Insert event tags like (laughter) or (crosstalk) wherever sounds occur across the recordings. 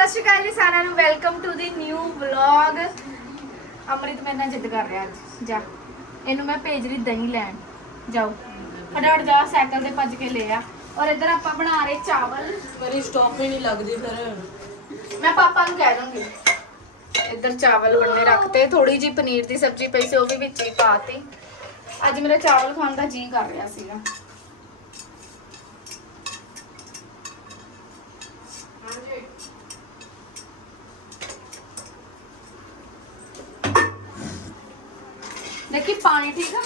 ਸਤਿ ਸ਼੍ਰੀ ਅਕਾਲ ਜੀ ਸਾਰਿਆਂ ਨੂੰ welcome to the new vlog Amrit ਮੇਰੇ ਨਾਲ ਜਿੱਦ ਕਰ ਰਿਹਾ ਅੱਜ ਜਾ। ਇਹਨੂੰ ਮੈਂ ਭੇਜ ਰਹੀ ਦਹੀਂ ਲੈਣ ਜਾਓ। ਫਟਾਫਟ ਜਾ ਸਾਈਕਲ ਤੇ ਭੱਜ ਕੇ ਲੈ ਆ। ਔਰ ਇੱਧਰ ਆਪਾਂ ਬਣਾ ਰਹੇ ਚਾਵਲ। ਮੇਰੀ ਸਟਾਪ ਹੀ ਨਹੀਂ ਲੱਗਦੀ ਫਿਰ। ਮੈਂ ਪਾਪਾ ਨੂੰ ਕਹਿ ਦੂੰਗੀ। ਇੱਧਰ ਚਾਵਲ ਬਣਨੇ ਰੱਖਤੇ ਥੋੜੀ ਜੀ ਪਨੀਰ ਦੀ ਸਬਜ਼ੀ ਪਈ ਸੀ ਉਹ ਵੀ ਵਿੱਚ ਹੀ ਪਾਤੀ ਅੱਜ ਮੇਰਾ ਚਾਵਲ ਖਾਣ ਦਾ ਜੀ ਕਰ ਰਿਹਾ ਸੀਗਾ। ਦੇਖੀ ਪਾਣੀ ਠੀਕ ਆ?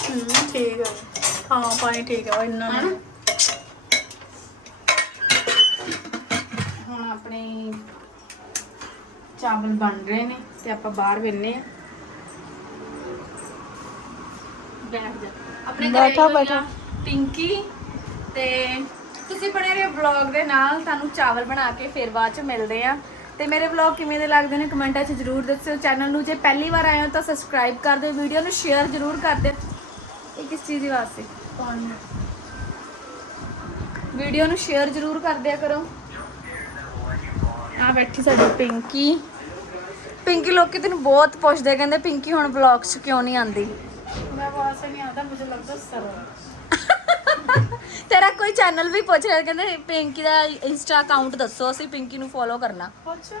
ਹੂੰ ਠੀਕ ਹੈ ਹਾਂ ਪਾਣੀ ਠੀਕ ਹੈ ਇੰਨਾ ਹਨਾ? ਹੁਣ ਆਪਣੇ ਚਾਵਲ ਬਣ ਰਹੇ ਨੇ ਤੇ ਆਪਾਂ ਬਾਹਰ ਵੇਨੇ ਆ। ਬੈਠ ਜਾ। ਆਪਣੇ ਘਰੇ ਬੈਠੋ, ਹੋਈ ਆ ਬੈਠੋ। ਪਿੰਕੀ ਤੇ ਤੁਸੀਂ ਬਣੇ ਰਹੇ ਵਲੌਗ ਦੇ ਨਾਲ। ਤੁਹਾਨੂੰ ਚਾਵਲ ਬਣਾ ਕੇ ਫਿਰ ਬਾਅਦ ਚ ਮਿਲਦੇ ਆ। ਤੇ ਮੇਰੇ ਵਲੌਗ ਕਿਵੇਂ ਦੇ ਲੱਗਦੇ ਨੇ ਕਮੈਂਟਾਂ 'ਚ ਜਰੂਰ ਦੱਸਿਓ। ਚੈਨਲ ਨੂੰ ਜੇ ਪਹਿਲੀ ਵਾਰ ਆਏ ਹੋ ਤਾਂ ਸਬਸਕ੍ਰਾਈਬ ਕਰ ਦਿਓ ਵੀਡੀਓ ਨੂੰ ਸ਼ੇਅਰ ਜਰੂਰ ਕਰ ਦਿਓ। ਇਹ ਕਿਸ ਚੀਜ਼ ਦੀ ਵਾਸਤੇ ਵੀਡੀਓ ਨੂੰ ਸ਼ੇਅਰ ਜਰੂਰ ਕਰ ਦਿਆ ਕਰੋ। ਆ ਬੈਠੀ ਸਾਡੀ ਪਿੰਕੀ। ਪਿੰਕੀ ਲੋਕੀ ਤੈਨੂੰ ਬਹੁਤ ਪੁੱਛਦੇ ਕਹਿੰਦੇ ਪਿੰਕੀ ਹੁਣ ਵਲੌਗ 'ਚ ਕਿਉਂ ਨਹੀਂ ਆਉਂਦੀ? ਮੈਂ ਵਾਸਤੇ ਨਹੀਂ ਆਦਾ ਮੈਨੂੰ ਲੱਗਦਾ ਸਰੋਂ। ਤੇਰਾ ਕੋਈ ਚੈਨਲ ਵੀ ਪੁੱਛ ਰਿਹਾ, ਕਹਿੰਦੇ ਪਿੰਕੀ ਦਾ ਇੰਸਟਾ ਅਕਾਊਂਟ ਦੱਸੋ, ਅਸੀਂ ਪਿੰਕੀ ਨੂੰ ਫੋਲੋ ਕਰਨਾ। ਅੱਛਾ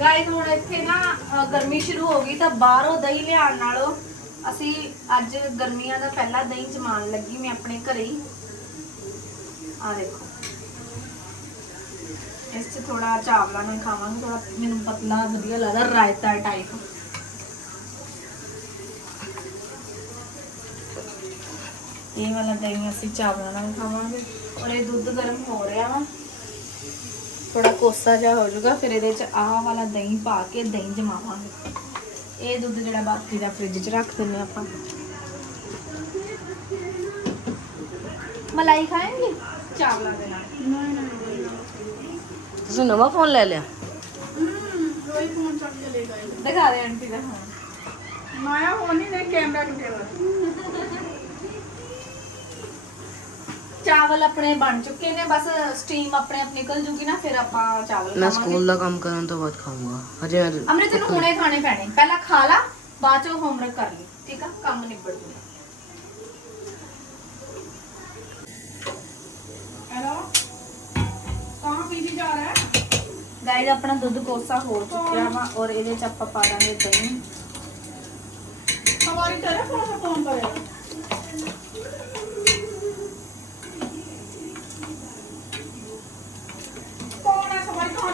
ਗਾਇਸ ਹੁਣ ਇੱਥੇ ਨਾ ਅ, ਗਰਮੀ ਸ਼ੁਰੂ ਹੋ ਗਈ ਤਾਂ ਬਾਹਰੋਂ ਦਹੀਂ ਲਿਆਉਣ ਨਾਲੋਂ ਅਸੀਂ ਅੱਜ ਗਰਮੀਆਂ ਦਾ ਪਹਿਲਾ ਦਹੀਂ ਜਮਾਉਣ ਲੱਗੀ ਮੈਂ ਆਪਣੇ ਘਰੇ ਹੀ। ਆ ਦੇਖੋ। ਇਸ 'ਚ ਥੋੜਾ ਚਾਵਲਾਂ ਨਾਲ ਖਾਵਾਂਗੇ ਥੋੜਾ ਮੈਨੂੰ ਪਤਲਾ ਵਧੀਆ ਲੱਗਦਾ ਰਾਇਤਾ ਟਾਈਪ ਇਹ ਵਾਲਾ ਦਹੀਂ ਅਸੀਂ ਚਾਵਲਾਂ ਨਾਲ ਖਾਵਾਂਗੇ। ਔਰ ਇਹ ਦੁੱਧ ਗਰਮ ਹੋ ਰਿਹਾ ਵਾ। ਥੋੜਾ ਕੋਸਾ ਜਿਹਾ ਹੋ ਜਾਊਗਾ ਫਿਰ ਇਹਦੇ ਚ ਆਹ ਵਾਲਾ ਦਹੀਂ ਪਾ ਕੇ ਦਹੀਂ ਜਮਾਵਾਂਗੇ। ਇਹ ਦੁੱਧ ਜਿਹੜਾ ਬਾਕੀ ਦਾ ਫ੍ਰਿਜ 'ਚ ਰੱਖ ਦਿੰਨੇ ਆਪਾਂ। ਮਲਾਈ ਖਾਏਂਗੇ? ਚਾਵਲਾਂ ਦੇ ਨਾਲ। ਤੁਸੀਂ ਨਵਾਂ ਫੋਨ ਲੈ ਲਿਆ? ਦਿਖਾ ਦੇ ਆਂਟੀ ਦਾ ਫੋਨ ਮਾਇਆ ਹੋਣੀ ਨੇ ਕੈਮਰਾ ਕਿਤੇ ਚਾਵਲ ਆਪਣੇ ਬਣ ਚੁੱਕੇ ਨੇ ਬਸ ਸਟੀਮ ਆਪਣੇ ਆਪ ਨਿਕਲ ਜੂਗੀ ਨਾ ਫਿਰ ਆਪਾਂ ਚਾਵਲ ਮੈਂ ਖਾਵਾਂਗੇ ਸਕੂਲ ਦਾ ਕੰਮ ਕਰਨ ਤੋਂ ਬਾਅਦ ਖਾਊਂਗਾ ਹਜੇ ਮੈਂ ਅਮਰੇ ਤੈਨੂੰ ਹੁਣੇ ਖਾਣੇ ਪੈਣੇ ਪਹਿਲਾਂ ਖਾ ਲਾ ਬਾਅਦ ਚ ਹੋਮਵਰਕ ਕਰ ਲਈ ਠੀਕ ਆ ਕੰਮ ਨਿਬੜ ਜੂਗਾ हेलो कहाँ पीछे जा रहा है ਗਾਈਜ਼ ਆਪਣਾ ਦੁੱਧ ਕੋਸਾ ਹੋ ਚੁੱਕਿਆ ਵਾ ਔਰ ਇਹਦੇ ਚ ਆਪਾਂ ਪਾ ਦਾਂਗੇ ਦਹੀਂ हमारी तरफ कौन सा फोन करेगा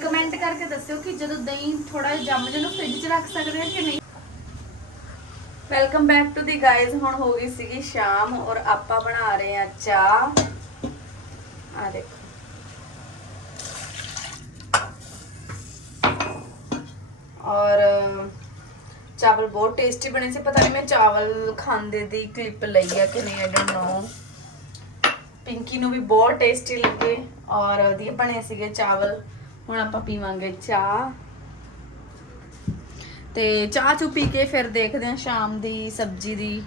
ਕਮੈਂਟ ਕਰਕੇ ਦੱਸਿਓ ਕਿ ਜਦੋਂ ਦਹੀਂ ਥੋੜਾ ਜਿਹਾ ਜੰਮ ਜਾਏ ਨੂੰ ਫ੍ਰਿਜ 'ਚ ਰੱਖ ਸਕਦੇ ਆ ਕਿ ਨਹੀਂ? Welcome back to the guys ਹੁਣ ਹੋ ਗਈ ਸੀਗੀ ਸ਼ਾਮ ਔਰ ਆਪਾਂ ਬਣਾ ਰਹੇ ਆ ਚਾਹ। ਆ ਦੇਖੋ। ਔਰ, ਚਾਵਲ ਬਹੁਤ ਟੇਸਟੀ ਬਣੇ ਸੀ। ਪਤਾ ਨਹੀਂ ਮੈਂ ਚਾਵਲ ਖਾਂਦੇ ਦੀ ਕਲਿੱਪ ਲਈ ਆ ਕਿ ਨਹੀਂ ਆਈ ਡੋਨਟ ਨੋ ਪਿੰਕੀ ਨੂੰ ਵੀ ਬਹੁਤ ਟੇਸਟੀ ਲੱਗੇ। ਔਰ ਵਧੀਆ ਬਣੇ ਸੀਗੇ ਚਾਵਲ। ਹੁਣ ਆਪਾਂ ਪੀਵਾਂਗੇ ਚਾਹ। ਤੇ ਚਾਹ ਚੂ ਪੀ ਕੇ ਫਿਰ ਦੇਖਦੇ ਹਾਂ ਸ਼ਾਮ ਦੀ ਸਬਜ਼ੀ ਦੀ,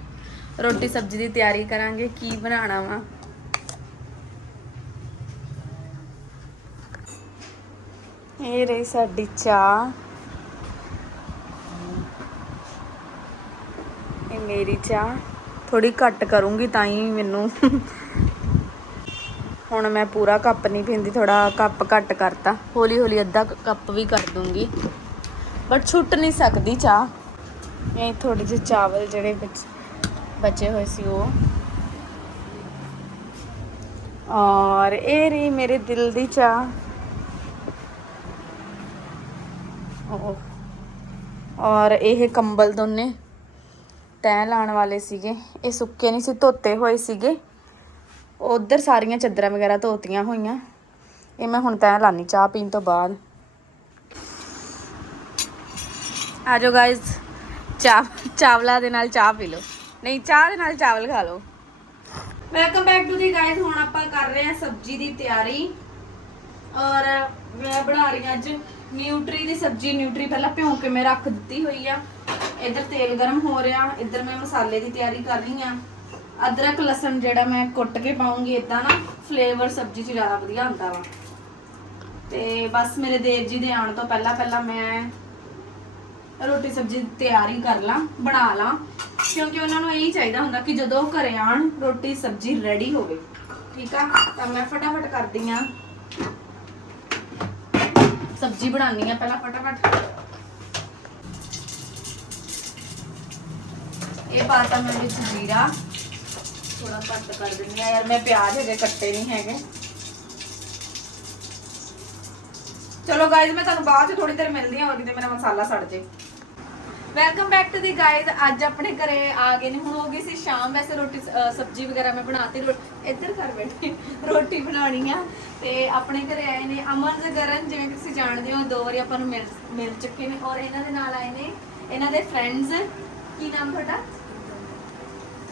ਰੋਟੀ ਸਬਜ਼ੀ ਦੀ ਤਿਆਰੀ ਕਰਾਂਗੇ, ਕੀ ਬਣਾਉਣਾ ਵਾ। ਇਹ ਰਹੀ ਸਾਡੀ ਚਾਹ। ਇਹ ਮੇਰੀ ਚਾਹ। ਥੋੜੀ ਘੱਟ ਕਰੂੰਗੀ ਤਾਂ ਹੀ ਮੈਨੂੰ ਹੁਣ ਮੈਂ ਪੂਰਾ ਕੱਪ ਨਹੀਂ ਪੀਂਦੀ ਥੋੜਾ ਕੱਪ ਘੱਟ ਕਰਤਾ। ਹੌਲੀ ਹੌਲੀ ਅੱਧਾ ਕੱਪ ਵੀ ਕਰ ਦੂੰਗੀ। ਬਟ ਛੁੱਟ ਨਹੀਂ ਸਕਦੀ ਚਾਹ। ਇਹ ਥੋੜੇ ਜਿਹੇ ਚਾਵਲ ਜਿਹੜੇ ਬਚੇ ਹੋਏ ਸੀ ਉਹ। ਔਰ ਇਹ ਰਹੀ ਮੇਰੇ ਦਿਲ ਦੀ ਚਾਹ। ਓਹ। ਔਰ ਇਹ ਕੰਬਲ ਦੋਨੇ ਤੈਅ ਲਾਉਣ ਵਾਲੇ ਸੀਗੇ। ਇਹ ਸੁੱਕੇ ਨਹੀਂ ਸੀ, ਧੋਤੇ ਹੋਏ ਸੀਗੇ। ਉਧਰ ਸਾਰੀਆਂ ਚਾਦਰਾਂ ਵਗੈਰਾ ਧੋਤੀਆਂ ਹੋਈਆਂ। ਇਹ ਮੈਂ ਹੁਣ ਤੈਅ ਲਾਣੀ ਚਾਹ ਪੀਣ ਤੋਂ ਬਾਅਦ। ਆ ਜਾਓ ਗਾਇਜ਼ ਚਾਹ ਚਾਵਲਾ ਦੇ ਨਾਲ ਚਾਹ ਪੀ ਲਓ। ਨਹੀਂ, ਚਾਹ ਦੇ ਨਾਲ ਚਾਵਲ ਖਾ ਲਓ। Welcome back to the guys ਹੁਣ ਆਪਾਂ ਕਰ ਰਹੇ ਹਾਂ ਸਬਜ਼ੀ ਦੀ ਤਿਆਰੀ। ਔਰ ਮੈਂ ਬਣਾ ਰਹੀ ਹਾਂ ਅੱਜ ਨਿਊਟਰੀ ਦੀ ਸਬਜ਼ੀ। ਨਿਊਟਰੀ ਪਹਿਲਾਂ ਭਿਉਂ ਕੇ ਮੈਂ ਰੱਖ ਦਿੱਤੀ ਹੋਈ ਆ। ਇੱਧਰ ਤੇਲ ਗਰਮ ਹੋ ਰਿਹਾ। ਇੱਧਰ ਮੈਂ ਮਸਾਲੇ ਦੀ ਤਿਆਰੀ ਕਰ ਰਹੀ ਆ ਅਦਰਕ, ਲਸਣ ਜਿਹੜਾ ਮੈਂ ਕੁੱਟ ਕੇ ਪਾਉਂਗੀ ਇਦਾਂ ਨਾ ਫਲੇਵਰ ਸਬਜ਼ੀ 'ਚ ਜ਼ਿਆਦਾ ਵਧੀਆ ਹੁੰਦਾ ਵਾ। ਤੇ ਬਸ ਮੇਰੇ ਦੇਵ ਜੀ ਦੇ ਆਉਣ ਤੋਂ ਪਹਿਲਾਂ ਪਹਿਲਾਂ ਮੈਂ ਰੋਟੀ ਸਬਜ਼ੀ ਦੀ ਤਿਆਰੀ ਕਰ ਲਾਂ, ਬਣਾ ਲਾਂ, ਕਿਉਂਕਿ ਉਹਨਾਂ ਨੂੰ ਇਹੀ ਚਾਹੀਦਾ ਹੁੰਦਾ ਕਿ ਜਦੋਂ ਉਹ ਘਰੇ ਆਣ ਰੋਟੀ ਸਬਜ਼ੀ ਰੈਡੀ ਹੋਵੇ। ਠੀਕ ਆ? ਤਾਂ ਮੈਂ ਫਟਾਫਟ ਕਰਦੀ ਆ। ਸਬਜ਼ੀ ਬਣਾਉਣੀ ਆ ਪਹਿਲਾਂ ਫਟਾਫਟ। ਇਹ ਪਾਤਾ ਮੈਂ ਵਿੱਚ ਜੀਰਾ। ਥੋੜਾ ਘੱਟ ਕਰ ਦਿੰਦੀ ਆ ਯਾਰ, ਮੈਂ ਪਿਆਜ਼ ਹਜੇ ਕੱਟੇ ਨਹੀਂ ਹੈਗੇ। ਚਲੋ ਗਾਇਜ਼ ਮੈਂ ਤੁਹਾਨੂੰ ਬਾਅਦ ਚ ਥੋੜੀ ਦੇਰ ਮਿਲਦੀ ਹਾਂ, ਹੋਰ ਕਿਤੇ ਮੇਰਾ ਮਸਾਲਾ ਸੜ ਜੇ। Welcome back to the guys ਅੱਜ ਆਪਣੇ ਘਰੇ ਆ ਗਏ ਨੇ। ਹੁਣ ਹੋ ਗਈ ਸੀ ਸ਼ਾਮ, ਵੈਸੇ ਰੋਟੀ ਸਬਜ਼ੀ ਵਗੈਰਾ ਮੈਂ ਬਣਾਤੀ। ਰੋ- ਇੱਧਰ ਕਰ ਬੈਠੀ, ਰੋਟੀ ਬਣਾਉਣੀ ਆ। ਤੇ ਆਪਣੇ ਘਰੇ ਆਏ ਨੇ ਅਮਨ ਤੇ ਗਰਨ, ਜਿਵੇਂ ਤੁਸੀਂ ਜਾਣਦੇ ਹੋ, ਦੋ ਵਾਰੀ ਆਪਾਂ ਨੂੰ ਮਿਲ ਮਿਲ ਚੁੱਕੇ ਨੇ। ਔਰ ਇਹਨਾਂ ਦੇ ਨਾਲ ਆਏ ਨੇ, ਇਹਨਾਂ ਦੇ ਫਰੈਂਡਸ ਕੀ ਨਾਮ ਤੁਹਾਡਾ?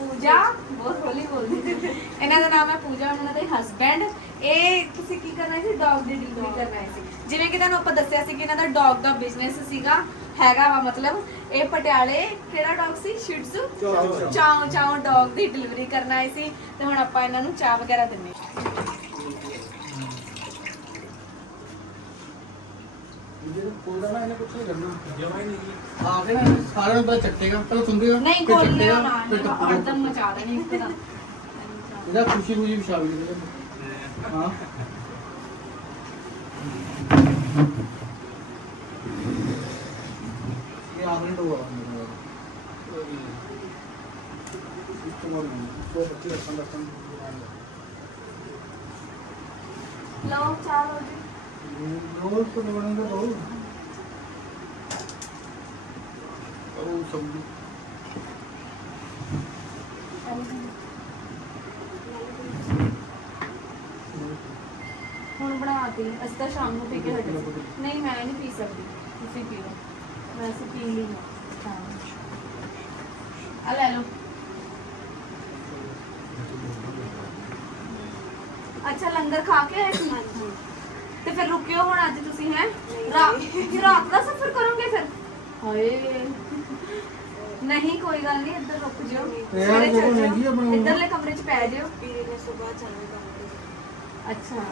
ਪੂਜਾ ਬਹੁਤ ਹੌਲੀ ਬੋਲਦੀ। ਇਹਨਾਂ ਦਾ ਨਾਮ ਹੈ ਪੂਜਾ ਉਹਨਾਂ ਦੇ ਹਸਬੈਂਡ ਇਹ ਤੁਸੀਂ ਕੀ ਕਰਨਾ ਸੀ? ਡੌਗ ਦੀ ਡਿਲੀਵਰੀ ਕਰਨਾ ਸੀ। ਜਿਵੇਂ ਕਿ ਤੁਹਾਨੂੰ ਆਪਾਂ ਦੱਸਿਆ ਸੀ ਕਿ ਇਹਨਾਂ ਦਾ ਡੌਗ ਦਾ ਬਿਜ਼ਨਸ ਸੀਗਾ ਹੈਗਾ ਵਾ ਮਤਲਬ। ਇਹ ਪਟਿਆਲੇ ਕਿਹੜਾ ਡੌਗ ਸੀ? ਸ਼ਿਟਜ਼ੂ ਚਾਉ ਚਾਉ ਡੌਗ ਦੀ ਡਿਲੀਵਰੀ ਕਰਨ ਸੀ। ਤੇ ਹੁਣ ਆਪਾਂ ਇਹਨਾਂ ਨੂੰ ਚਾਹ ਵਗੈਰਾ ਦਿੰਨੇ ਆ ਕੇ ਨਾ ਸਾਰਿਆਂ ਨੂੰ ਪਤਾ ਚੱਟੇਗਾ ਪਹਿਲਾਂ ਸੁਣੇਗਾ ਨਹੀਂ ਫਿਰ ਕੋਲ ਲਿਆ ਚੱਟੇਗਾ, ਨਾ ਫਿਰ ਟੱਪੇਗਾ। ਹਰਦਮ ਮਚਾ ਦੇਣੀ ਇੱਕਦਮ ਇਹਦਾ ਖੁਸ਼ੀ ਖੁਸ਼ੀ ਵਿਸ਼ਾਵੀ ਦੇ ਹਾਂ ਇਹ ਆਖਰੀ ਟੋਆ ਮੇਰਾ ਇੱਕ ਵਾਰ ਨਹੀਂ ਦੋ ਬੱਚੇ ਰੱਖਣ ਦਾ ਕੰਮ ਲਓ ਚਾਹ ਲਓ ਜੀ ਰੋਜ਼ ਤੋਂ ਬਣਾਉਂਦਾ ਰੋ ਉਹ ਸਭ ਹੁਣ ਬਣਾਤੀ, ਅਸੀਂ ਤਾਂ ਸ਼ਾਮ ਨੂੰ ਪੀ ਕੇ ਹਟੇ ਸੀ। ਨਹੀਂ, ਮੈਂ ਨਹੀਂ ਪੀ ਸਕਦੀ, ਤੁਸੀਂ ਪੀਓ। ਵੈਸੇ ਪੀ ਲਈ ਮੈਂ ਆ ਲੈ ਲਓ। ਅੱਛਾ, ਲੰਗਰ ਖਾ ਕੇ ਆਏ ਸੀ? ਤੇ ਫਿਰ ਰੁਕਿਓ ਹੁਣ ਅੱਜ ਤੁਸੀਂ ਹੈ? ਰਾਤ ਦਾ ਸਫ਼ਰ ਕਰੋਗੇ ਫਿਰ? ਹਾਏ। ਨਹੀਂ ਕੋਈ ਗੱਲ ਨਹੀਂ ਇੱਧਰ ਰੁਕ ਜਿਓ। ਸਵੇਰੇ ਚੱਲ ਜਿਓ। ਇੱਧਰਲੇ ਕਮਰੇ 'ਚ ਪੈ ਜਿਓ। ਵੀਰੇ ਨੇ ਸਵੇਰ ਜਾਣਾ ਅੱਛਾ।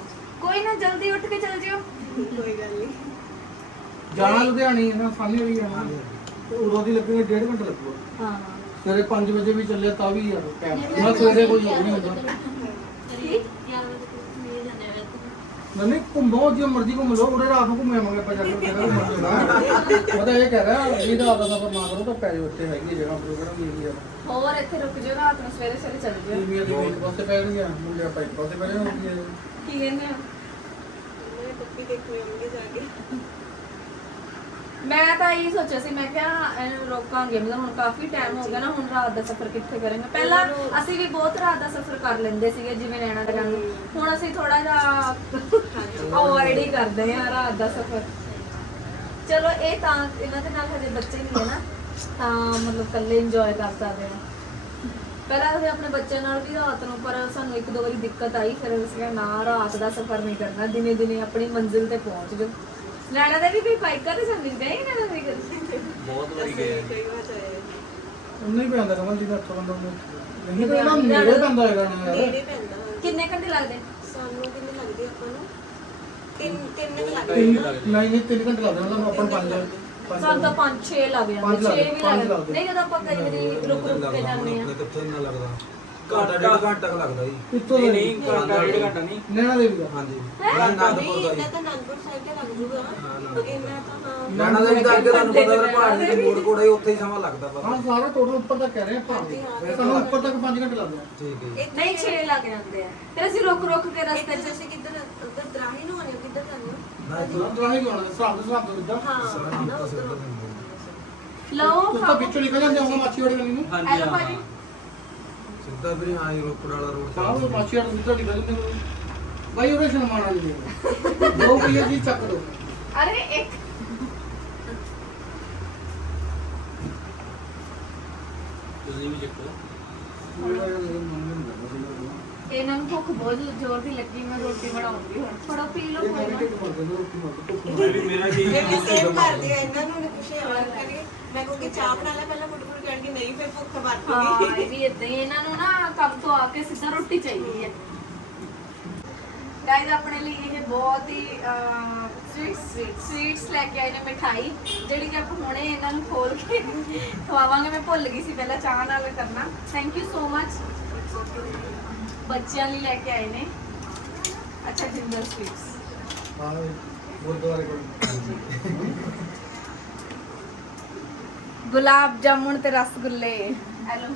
ਕੋਈ ਨਾ ਜਲਦੀ ਉੱਠ ਕੇ ਚੱਲ ਜਿਓ। ਜਾਣਾ ਲੁਧਿਆਣੀ ਹੈ ਨਾ ਸਾਨੀ ਵੀ ਜਾਣਾ। ਉਦੋਂ ਦੀ ਲੱਗੇਗਾ ਡੇਢ ਘੰਟਾ ਲੱਗੂਗਾ। ਹਾਂ। ਸਵੇਰੇ 5 ਵਜੇ ਵੀ ਚੱਲਿਆ ਤਾਂ ਵੀ ਯਾਰ ਟਾਈਮ ਮੈਂ ਸਵੇਰੇ ਕੋਈ ਨਹੀਂ ਹੁੰਦਾ। ਨਹੀਂ ਘੁੰਮੋ ਜੇ ਮਰਜ਼ੀ ਘੁੰਮ ਲਓ ਉਰੇ ਰਾਤ ਨੂੰ ਘੁੰਮੇ ਆਵਾਂਗੇ ਆਪਾਂ ਜਾ ਕੇ ਕਿਹੜਾ ਘੁੰਮਣ ਉਹ ਤਾਂ ਇਹ ਕਹਿ ਰਿਹਾ ਵੀ ਰਾਤ ਦਾ ਸਫ਼ਰ ਨਾ ਕਰੋ ਤਾਂ ਪੈ ਜਾਓ ਉੱਥੇ ਹੈਗੀ ਹੈ ਜਗ੍ਹਾ ਪ੍ਰੋਗਰਾਮ ਵੀ ਹੈ ਹੋਰ ਇੱਥੇ ਰੁਕ ਜਿਓ ਰਾਤ ਨੂੰ ਸਵੇਰੇ ਸਵੇਰੇ ਚੱਲ ਜਿਓ। ਟੀਵੀਆਂ ਦੀ ਇੱਕ ਪਾਸੇ ਪੈ ਗਈਆਂ ਮੁੰਡੇ ਆਪਾਂ ਇੱਕ ਪਾਸੇ ਪੈ ਜਾਣਗੇ ਕੀ ਕਹਿੰਦੇ ਹੋ ਮੈਂ ਮੈਂ ਤਾਂ ਇਹ ਸੋਚਿਆ ਸੀ, ਮੈਂ ਕਿਹਾ ਇਹਨੂੰ ਰੋਕਾਂਗੇ, ਮਤਲਬ ਹੁਣ ਕਾਫੀ ਟਾਈਮ ਹੋ ਗਿਆ ਨਾ, ਹੁਣ ਰਾਤ ਦਾ ਸਫ਼ਰ ਕਿੱਥੇ ਕਰਾਂਗੇ? ਪਹਿਲਾਂ ਅਸੀਂ ਵੀ ਬਹੁਤ ਰਾਤ ਦਾ ਸਫ਼ਰ ਕਰ ਲੈਂਦੇ ਸੀਗੇ, ਜਿਵੇਂ ਨੈਣਾ ਦਾ ਜਾਣ ਹੁਣ ਅਸੀਂ ਥੋੜਾ ਜਿਹਾ ਅਵੋਇਡ ਹੀ ਕਰਦੇ ਹਾਂ ਰਾਤ ਦਾ ਸਫ਼ਰ। ਚਲੋ, ਇਹ ਤਾਂ ਇਹਨਾਂ ਦੇ ਨਾਲ ਹਜੇ ਬੱਚੇ ਨਹੀਂ ਹੈ ਨਾ, ਤਾਂ ਮਤਲਬ ਇਕੱਲੇ ਇੰਜੋਏ ਕਰ ਸਕਦੇ ਆ ਪਹਿਲਾਂ ਅਸੀਂ ਆਪਣੇ ਬੱਚਿਆਂ ਨਾਲ ਵੀ ਰਾਤ ਨੂੰ, ਪਰ ਸਾਨੂੰ ਇੱਕ ਦੋ ਵਾਰੀ ਦਿੱਕਤ ਆਈ, ਫਿਰ ਅਸੀਂ ਕਿਹਾ, ਨਾ, ਰਾਤ ਦਾ ਸਫ਼ਰ ਨਹੀਂ ਕਰਨਾ ਦਿਨੇ ਦਿਨੇ ਆਪਣੀ ਮੰਜ਼ਿਲ ਤੇ ਪਹੁੰਚ ਜਾਓ। ਨੈਣਾ ਦੇ ਵੀ ਕੋਈ ਬਾਈਕਾਂ ਤੇ ਜਾਂਦੀ ਗਏ। ਨਾ ਤੁਸੀਂ ਕਦੇ ਉਹਨੇ ਹੀ ਪੈਂਦਾ ਕਮਲ ਜੀ ਦਾ ਹੱਥੋਂ ਬੰਦਾ ਨਹੀਂ ਪੈਂਦਾ ਨੇੜੇ ਪੈਂਦਾ ਹੈਗਾ ਨਾ ਯਾਰ। ਕਿੰਨੇ ਘੰਟੇ ਲੱਗਦੇ? ਤਿੰਨ ਨਹੀਂ ਨਹੀਂ ਤਿੰਨ ਘੰਟੇ ਲੱਗਦੇ ਮਤਲਬ ਆਪਾਂ ਨੂੰ ਪੰਜ ਪੰਜ ਸਾਨੂੰ ਤਾਂ 5 6 ਲੱਗ ਪੰਜ ਜਾਂਦੇ 6 ਲੱਗਦੇ, ਵੀ ਲੱਗ ਲੱਗਦੇ। ਨਹੀਂ ਜਦੋਂ ਆਪਾਂ ਕਈ ਵਾਰੀ ਰੁਕ ਰੁਕ ਕੇ ਜਾਂਦੇ ਆ। ਕਿੱਥੇ ਨਾ ਲੱਗਦਾ? ਘੰਟਾ ਡੇਢ ਘੰਟਾ ਕੁ ਲੱਗਦਾ ਜੀ। ਕਿੱਥੋਂ ਨਹੀਂ ਨਹੀਂ ਘੰਟਾ ਡੇਢ ਘੰਟਾ ਨਹੀਂ। ਨੈਣਾ ਦੇਵੀ ਦਾ। ਹਾਂਜੀ। ਅਨੰਦਪੁਰ ਦਾ ਜੀ ਤਾਂ ਅਨੰਦਪੁਰ ਸਾਹਿਬ ਤੇ ਲੱਗ ਜੂਗਾ। ਇੰਨਾ ਤਾਂ ਹਾਂ। ਨੈਣਾ ਦੇਵੀ ਦਾ ਅੱਗੇ ਤੁਹਾਨੂੰ ਪਤਾ ਹੈ ਪਹਾੜ ਦੇ ਮੋੜ ਕੋੜੇ ਉੱਥੇ ਹੀ ਸਮਾਂ ਲੱਗਦਾ ਬਸ ਹਾਂ ਸਾਰਾ ਟੋਟਲ ਉੱਪਰ ਤੱਕ ਕਹਿ ਰਹੇ ਆ ਭਾਵੇਂ ਸਾਨੂੰ ਉੱਪਰ ਤੱਕ 5 ਘੰਟੇ ਲੱਗਦੇ ਆ। ਠੀਕ ਹੈ ਜੀ। ਨਹੀਂ 6 ਲੱਗ ਜਾਂਦੇ ਆ। ਫਿਰ ਅਸੀਂ ਰੁਕ ਰੁਕ ਕੇ ਰਸਤੇ 'ਚ ਤੁਸੀਂ ਕਿੱਧਰ ਉਧਰ ਦਰਾਹੀ ਨੂੰ ਆਉਂਦੇ ਹੋ? ਕਿੱਧਰ ਜਾਂਦੇ ਨਾ ਜੀ ਦਰਾਹੀ ਗਾਣਾ ਸਰਾਬ ਦੇ ਸਰਾਬ ਤੋਂ ਇੱਦਾਂ ਹਾਂ ਨਾ। ਲਓ ਤੋਂ ਵਿੱਚੋਂ ਨਿਕਲ ਜਾਂਦੇ ਹਾਂ ਮਾਛੀ ਵਾਲੇ ਗਲੀ ਨੂੰ। ਹਾਂਜੀ ਹਾਂ ਸਿੱਧਾ ਵੀ ਹਾਂ ਜੀ ਰੋਪੜ ਵਾਲਾ ਰੋਡ ਸਾਹ ਉਹ ਮਾਛੀ ਵਾਲੇ ਵਿੱਚੋਂ ਨਿਕਲ ਜਾਂਦੇ ਹੋ ਬਾਈ ਉਹਦੇ ਸ਼ਰਮਾਨ ਵਾਲੀ ਜੀ ਦੋ ਕਿਲੇ ਜੀ ਚੱਕ ਦੋ। ਅਰੇ ਇੱਕ। ਤੁਸੀਂ ਵੀ ਚੱਕੋ। ਇਹਨਾਂ ਨੂੰ ਭੁੱਖ ਬਹੁਤ ਜ਼ੋਰ ਦੀ ਲੱਗੀ ਮੈਂ ਰੋਟੀ ਬਣਾਉਂਗੀ ਹੁਣ। ਥੋੜਾ ਪੀ ਲਓ ਕੋਈ ਨਾ। ਮੇਰਾ ਕੀ ਇਹ ਸੇਵ ਕਰਦੇ ਆ ਇਹਨਾਂ ਨੂੰ ਨੀ ਕੁਛ ਹੋਰ ਕਰੀਏ। ਮੈਂ ਕਹੂੰਗੀ ਚਾਹ ਬਣਾ ਲੈ ਪਹਿਲਾਂ ਮੁੱਢ ਮੁੱਢ ਕਹਿਣਗੇ ਨਹੀਂ ਫਿਰ ਭੁੱਖ ਹਾਂ ਇਹ ਵੀ ਇਦਾਂ ਹੀ ਇਹਨਾਂ ਨੂੰ ਨਾ ਕੰਮ ਤੋਂ ਆ ਕੇ ਸਿੱਧਾ ਰੋਟੀ ਚਾਹੀਦੀ ਹੈ। ਗਾਇਜ਼ ਆਪਣੇ ਲਈ ਇਹ ਬਹੁਤ ਹੀ ਸਵੀਟ ਸਵੀਟਸ ਲੈ ਕੇ ਆਏ ਨੇ ਮਿਠਾਈ ਜਿਹੜੀ ਕਿ ਆਪਾਂ ਹੁਣੇ ਇਹਨਾਂ ਨੂੰ ਖੋਲ ਕੇ ਖਵਾਵਾਂਗੇ। ਮੈਂ ਭੁੱਲ ਗਈ ਸੀ ਪਹਿਲਾਂ ਚਾਹ ਨਾਲ ਕਰਨਾ। ਥੈਂਕ ਯੂ ਸੋ ਮਚ ਬੱਚਿਆਂ ਲਈ ਲੈ ਕੇ ਆਏ ਨੇ। ਅੱਛਾ ਜਿੰਦਰ ਸਵੀਟਸ ਗੁਰਦੁਆਰੇ ਕੋਲ। ਗੁਲਾਬ ਜਾਮੁਨ ਤੇ ਰਸਗੁੱਲੇ। ਹੈਲੋ।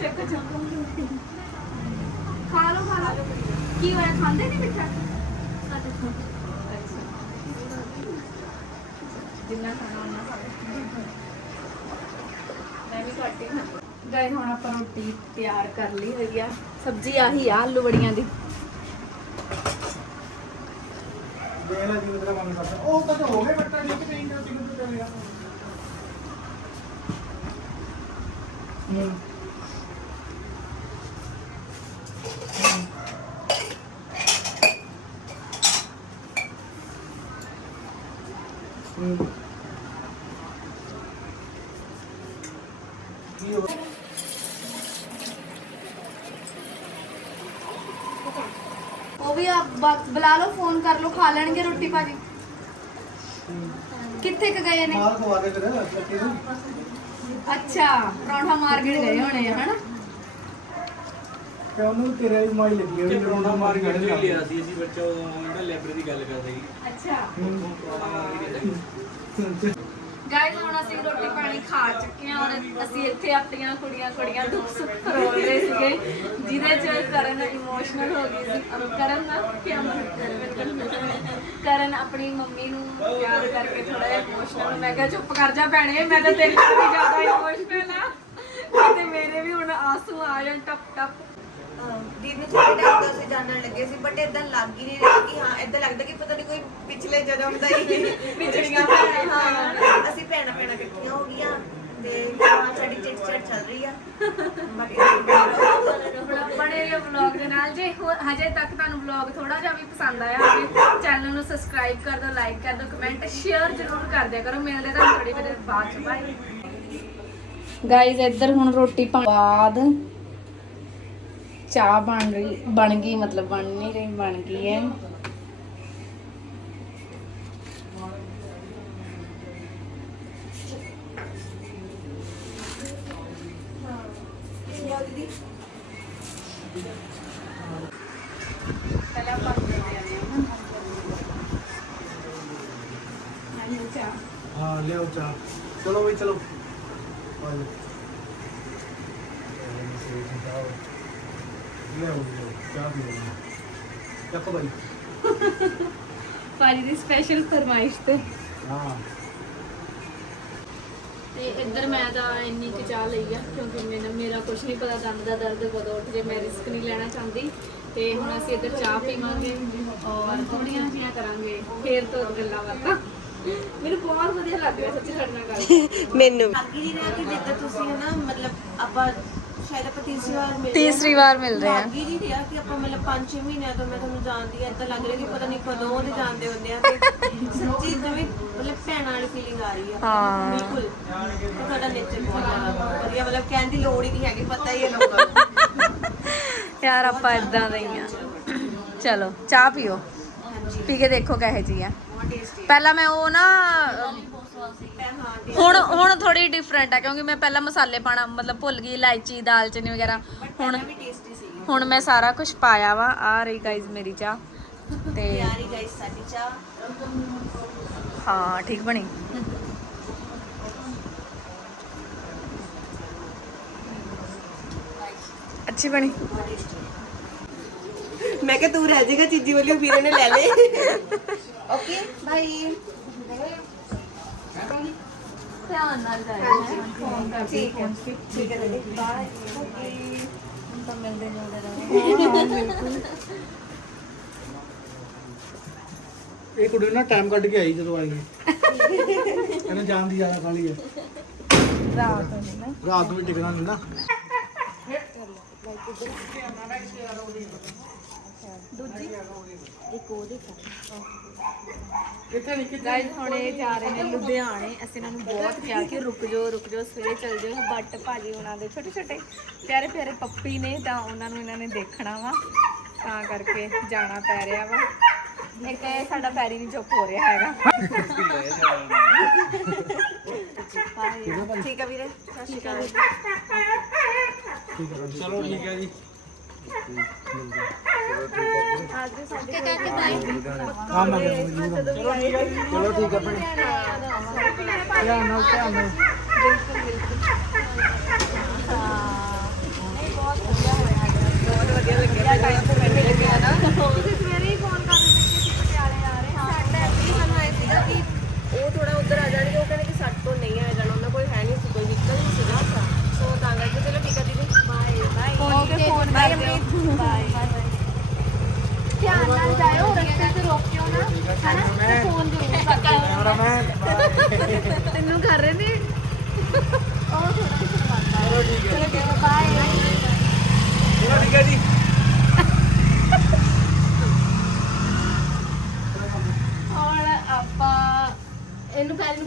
ਚੱਕੋ ਚੱਕੋ। ਖਾ ਲਓ ਖਾ ਲਓ। ਕੀ ਹੋਇਆ? ਖਾਂਦੇ ਨਹੀਂ ਮਿੱਠਾ? ਅੱਛਾ ਜਿੰਨਾ ਖਾਣਾ ਉਹਨਾਂ ਖਾ ਲਓ। ਮੈਂ ਵੀ ਘੱਟ ਹੀ ਖਾਂਦੀ। ਗਏ ਹੁਣ ਆਪਾਂ ਰੋਟੀ ਤਿਆਰ ਕਰ ਲਈ ਹੋਈ ਆ ਸਬਜ਼ੀ ਆਹੀ ਆ ਆਲੂ ਬੜੀਆਂ ਦੀ। ਦੇਖ ਲੈ ਜੀ ਤੇਰਾ ਮਨ ਕਰਦਾ। ਉਹ ਤਾਂ ਹੋ ਗਏ ਬੱਟਾ ਜੀ ਕਿ ਨਹੀਂ ਕਿ ਕਿੰਨੇ ਤੋਂ ਚੱਲਿਆ ਹੂੰ ਹੂੰ ਕੀ ਹੋ ਉਹ ਵੀ ਆ ਬ- ਬੁਲਾ ਲਓ ਫੋਨ ਕਰ ਲਓ ਖਾ ਲੈਣਗੇ ਰੋਟੀ ਭਾਜੀ। ਕਿੱਥੇ ਕ ਗਏ ਨੇ? ਮਾਲ ਖਵਾ ਦੇ ਫਿਰ ਲੱਕੀ ਨੂੰ। ਅੱਛਾ ਪਰੌਂਠਾ ਮਾਰ ਕੇ ਗਏ ਹੋਣੇ ਆ ਹਨਾ? ਤੇ ਉਹਨੂੰ ਤੇਰੇ ਹੀ ਮਾਈ ਲੱਗੀ ਹੋਈ ਕਰੋਨਾ ਮਾਰ ਕੇ ਵੀ ਲਿਆ ਸੀ ਅਸੀਂ ਬੱਚਾ ਉਦੋਂ ਜਿਹੜਾ ਲਾਇਬ੍ਰੇਰੀ ਦੀ ਗੱਲ ਕਰਦੇ ਸੀ। ਅੱਛਾ। ਮਾਰ ਗਾਇਸ ਹੁਣ ਅਸੀਂ ਰੋਟੀ ਪਾਣੀ ਖਾ ਹੁਣ ਅਸੀਂ ਇੱਥੇ ਆਪਣੀਆਂ ਕੁੜੀਆਂ ਕੁੜੀਆਂ ਦੁੱਖ ਸੁੱਖ ਫਰੋਲ ਰਹੇ ਸੀਗੇ। ਜਿਹਦੇ ਚ ਕਰਨ ਇਮੋਸ਼ਨਲ ਹੋ ਗਈ ਸੀ। ਅਮ ਕਰਨ ਨਾ ਕਿ ਅਮਨ ਕਰਨ ਆਪਣੀ ਮੰਮੀ ਨੂੰ ਪਿਆਰ ਕਰਕੇ ਥੋੜਾ ਜਿਹਾ ਇਮੋਸ਼ਨਲ ਮੈਂ ਕਿਹਾ ਚੁੱਪ ਕਰ ਜਾ ਭੈਣੇ ਮੈਂ ਤਾਂ ਤੇਰੇ ਤੋਂ ਵੀ ਜ਼ਿਆਦਾ ਇਮੋਸ਼ਨਲ ਆ। ਕਿਤੇ ਮੇਰੇ ਵੀ ਹੁਣ ਆਂਸੂ ਆ ਜਾਣ ਟਪ ਟਪ। ਦੀਦ ਨੂੰ ਥੋੜਾ ਟਾਈਮ ਤੋਂ ਅਸੀਂ ਜਾਣਨ ਲੱਗੇ ਸੀ ਬਟ ਇਦਾਂ ਲੱਗ ਹੀ ਨਹੀਂ ਰਿਹਾ ਕਿ ਹਾਂ ਇਦਾਂ ਲੱਗਦਾ ਕਿ ਪਤਾ ਨਹੀਂ ਕੋਈ ਪਿਛਲੇ ਜਨਮ ਦਾ ਹੀ ਵਿਛੜੀਆਂ ਭੈਣਾਂ ਹਾਂ। ਅਸੀਂ ਭੈਣਾਂ ਭੈਣਾਂ ਇਕੱਠੀਆਂ ਹੋ ਗਈਆਂ। ਤੇ ਹਾਂ ਸਾਡੀ ਚਿੱਟ ਚੱਲ ਰਹੀ ਆ। ਬਾਕੀ ਹੁਣ ਬਣੇ ਰਹੋ ਵਲੌਗ ਦੇ ਨਾਲ ਜੇ ਹੋਰ ਹਜੇ ਤੱਕ ਤੁਹਾਨੂੰ ਵਲੌਗ ਥੋੜਾ ਜਿਹਾ ਵੀ ਪਸੰਦ ਆਇਆ ਹੋਵੇ ਚੈਨਲ ਨੂੰ ਸਬਸਕ੍ਰਾਈਬ ਕਰ ਦਿਓ ਲਾਈਕ ਕਰ ਦਿਓ ਕਮੈਂਟ ਸ਼ੇਅਰ ਜ਼ਰੂਰ ਕਰ ਦਿਆ ਕਰੋ। ਮਿਲਦੇ ਤਾਂ ਥੋੜੀ ਦੇਰ ਬਾਅਦ ਚ। ਬਾਏ ਗਾਇਜ਼ ਇੱਧਰ ਹੁਣ ਰੋਟੀ ਪਾਣ ਬਾਅਦ ਚਾਹ ਬਣ ਰਹੀ ਬਣ ਗਈ ਮਤਲਬ ਬਣ ਨਹੀਂ ਰਹੀ ਬਣ ਗਈ ਹੈ। ਹਾਂ ਹਾਂ ਚਾਹ ਹਾਂ ਲਿਆਓ ਚਾਹ। ਚਲੋ ਵੀ ਚਲੋ। ਆਜੋ ਲਿਆਓ ਲਿਆਓ, ਚਾਹ ਪੀਓ ਚੱਕੋ ਬਾਈ। ਭਾਜੀ ਦੀ ਸਪੈਸ਼ਲ ਫਰਮਾਇਸ਼ ਤੇ। ਹਾਂ। ਤੇ ਇੱਧਰ ਮੈਂ ਤਾਂ ਇੰਨੀ ਕੁ ਚਾਹ ਲਈ ਆ ਕਿਉਂਕਿ ਮੈਨੂੰ ਮੇਰਾ ਕੁਝ ਨਹੀਂ ਪਤਾ ਦੰਦ ਦਾ ਦਰਦ ਕਦੋਂ ਉੱਠ ਜੇ ਮੈਂ ਰਿਸਕ ਨਹੀਂ ਲੈਣਾ ਚਾਹੁੰਦੀ। ਤੇ ਹੁਣ ਅਸੀਂ ਇੱਧਰ ਚਾਹ ਪੀਵਾਂਗੇ ਔਰ ਥੋੜੀਆਂ ਜਿਹੀਆਂ ਕਰਾਂਗੇ ਫੇਰ ਤੋਂ ਗੱਲਾਂ ਬਾਤਾਂ। ਮੈਨੂੰ ਬਹੁਤ ਵਧੀਆ ਲੱਗ ਰਿਹਾ ਸੱਚੀ ਤੁਹਾਡੇ ਨਾਲ ਗੱਲ (laughs) ਮੈਨੂੰ ਲੱਗ ਹੀ ਨਹੀਂ ਰਿਹਾ ਕਿ ਜਿੱਦਾਂ ਤੁਸੀਂ ਹਨਾ ਮਤਲਬ ਆਪਾਂ ਸ਼ਾਇਦ ਆਪਾਂ ਤੀਸਰੀ ਵਾਰ ਮਿਲੇ ਤੀਸਰੀ ਵਾਰ ਮਿਲ ਰਹੇ ਆ ਲੱਗ ਹੀ ਨਹੀਂ ਰਿਹਾ ਕਿ ਆਪਾਂ ਮਤਲਬ 5-6 ਮਹੀਨਿਆਂ ਤੋਂ ਮੈਂ ਤੁਹਾਨੂੰ ਜਾਣਦੀ ਲੱਗ ਰਿਹਾ ਕਿ ਪਤਾ ਨਹੀਂ ਕਦੋਂ ਦੇ ਜਾਣਦੇ ਹੁੰਦੇ ਆ ਤੇ ਸੱਚੀ ਜਿਵੇਂ ਮਤਲਬ ਭੈਣਾਂ ਵਾਲੀ ਫੀਲਿੰਗ ਆ ਰਹੀ ਆ। ਹਾਂ। ਬਿਲਕੁਲ। ਤੇ ਤੁਹਾਡਾ ਨੇਚਰ ਬਹੁਤ ਜ਼ਿਆਦਾ ਵਧੀਆ ਮਤਲਬ ਕਹਿਣ ਦੀ ਲੋੜ ਹੀ ਨਹੀਂ ਹੈਗੀ ਪਤਾ ਹੀ ਹੈ ਲੋਕਾਂ ਨੂੰ। ਯਾਰ ਆਪਾਂ ਇਦਾਂ ਦੇ ਹੀ ਆ। ਚਲੋ ਚਾਹ ਪੀਓ। ਪੀ ਕੇ ਦੇਖੋ ਕਿਹੋ ਜੀ ਆ। ਪਹਿਲਾਂ ਮੈਂ ਉਹ ਨਾ ਹੁਣ ਹੁਣ ਥੋੜੀ ਡਿਫਰੈਂਟ ਹੈ ਕਿਉਂਕਿ ਮੈਂ ਪਹਿਲਾਂ ਮਸਾਲੇ ਪਾਣਾ ਮਤਲਬ ਭੁੱਲ ਗਈ ਇਲਾਇਚੀ ਦਾਲਚੀਨੀ ਵਗੈਰਾ। ਹੁਣ ਹੁਣ ਮੈਂ ਸਾਰਾ ਕੁਝ ਪਾਇਆ ਵਾ। ਆ ਰਹੀ ਗਾਇਜ਼ ਮੇਰੀ ਚਾਹ। ਤੇ ਪਿਆਰੀ ਗਾਇਸ ਸਾਡੀ ਚਾਹ। ਹਾਂ ਠੀਕ ਬਣੀ। ਅੱਛੀ ਬਣੀ। ਮੈਂ ਕਿਹਾ ਤੂੰ ਰਹਿ ਜਾਏਗਾ ਚੀਜੀ ਵਾਲੀ ਵੀਰੇ ਨੇ ਲੈ ਲਈ ਓਕੇ ਬਾਈ। ਧਿਆਨ ਨਾਲ ਜਾਇਓ। ਠੀਕ ਹੈ। ਠੀਕ ਹੈ ਬਾਏ। ਤਾਂ ਮਿਲਦੇ ਜੁਲਦੇ ਰਹੇ ਇਹ ਕੁੜੀ ਨਾ ਟਾਈਮ ਕੱਢ ਕੇ ਆਈ ਜਦੋਂ ਆਈ ਕਹਿੰਦੇ ਜਾਣ ਦੀ ਜ਼ਿਆਦਾ ਖਾਲੀ ਹੈ। ਰਾਤ ਨੂੰ ਨਾ। ਰਾਤ ਨੂੰ ਵੀ ਟਿਕਣਾ ਨਹੀਂ ਨਾ। ਗਾਇਜ਼ ਹੁਣ ਇਹ ਜਾ ਰਹੇ ਨੇ ਲੁਧਿਆਣੇ। ਅਸੀਂ ਇਹਨਾਂ ਨੂੰ ਬਹੁਤ ਕਿਹਾ ਕਿ ਰੁਕ ਜਾਓ ਰੁਕ ਜਾਓ ਸਵੇਰੇ ਚੱਲ ਜਾਓ। ਬਟ ਭਾਜੀ ਉਹਨਾਂ ਦੇ ਛੋਟੇ ਛੋਟੇ ਪਿਆਰੇ ਪਿਆਰੇ ਪੱਪੀ ਨੇ ਤਾਂ ਉਹਨਾਂ ਨੂੰ ਇਹਨਾਂ ਨੇ ਦੇਖਣਾ ਵਾ। ਤਾਂ ਕਰਕੇ ਜਾਣਾ ਪੈ ਰਿਹਾ ਵਾ। ਇੱਕ ਇਹ ਸਾਡਾ ਪੈਰੀ ਨਹੀਂ ਚੁੱਪ ਹੋ ਰਿਹਾ ਹੈਗਾ। ਠੀਕ ਹੈ ਵੀਰੇ ਸਤਿ ਸ਼੍ਰੀ ਅਕਾਲ। ਚਲੋ ਠੀਕ ਹੈ ਜੀ। ਹਾਂ ਮੈਂ ਚਲੋ ਠੀਕ ਹੈ ਚਲੋ ਠੀਕ ਹੈ ਭੈਣੇ। ਧਿਆਨ ਨਾਲ ਧਿਆਨ ਨਾਲ। ਸਾਨੂੰ ਆਏ ਸੀਗਾ ਕਿ ਉਹ ਥੋੜਾ ਉੱਧਰ ਆ ਜਾਣਗੇ ਉਹ ਕਹਿੰਦੇ ਕਿ ਸਾਡੇ ਕੋਲ ਨਹੀਂ ਆਇਆ ਜਾਣਾ ਉਹਨਾਂ ਕੋਲ ਹੈ ਨਹੀਂ ਸੀ ਕੋਈ ਵਹੀਕਲ ਨਹੀਂ ਸੀਗਾ ਸੋ ਤਾਂ ਕਰਕੇ ਚਲੋ ਠੀਕ ਹੈ ਦੀਦੀ bye bye okay phone bye ਕਰ ਦਿਓ ਅਮਰੀਤ ਬਾਏ ਧਿਆਨ ਨਾਲ ਜਾਇਓ ਰਸਤੇ ਤੇ ਰੋਕਿਓ ਨਾ ਹਨਾ ਤੇ ਫੋਨ ਜ਼ਰੂਰ ਕਰਨਾ ਤੈਨੂੰ ਕਰ ਰਹੇ ਨੇ ਚਲੋ ਠੀਕ ਹੈ ਜੀ ਹੁਣ ਆਪਾਂ ਇਹਨੂੰ ਪੈਰ ਨੂੰ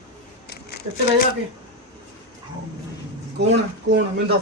ਇੱਥੇ ਬਹਿ ਜਾ ਕੇ। ਕੌਣ ਕੌਣ ਮੈਨੂੰ ਦੱਸ।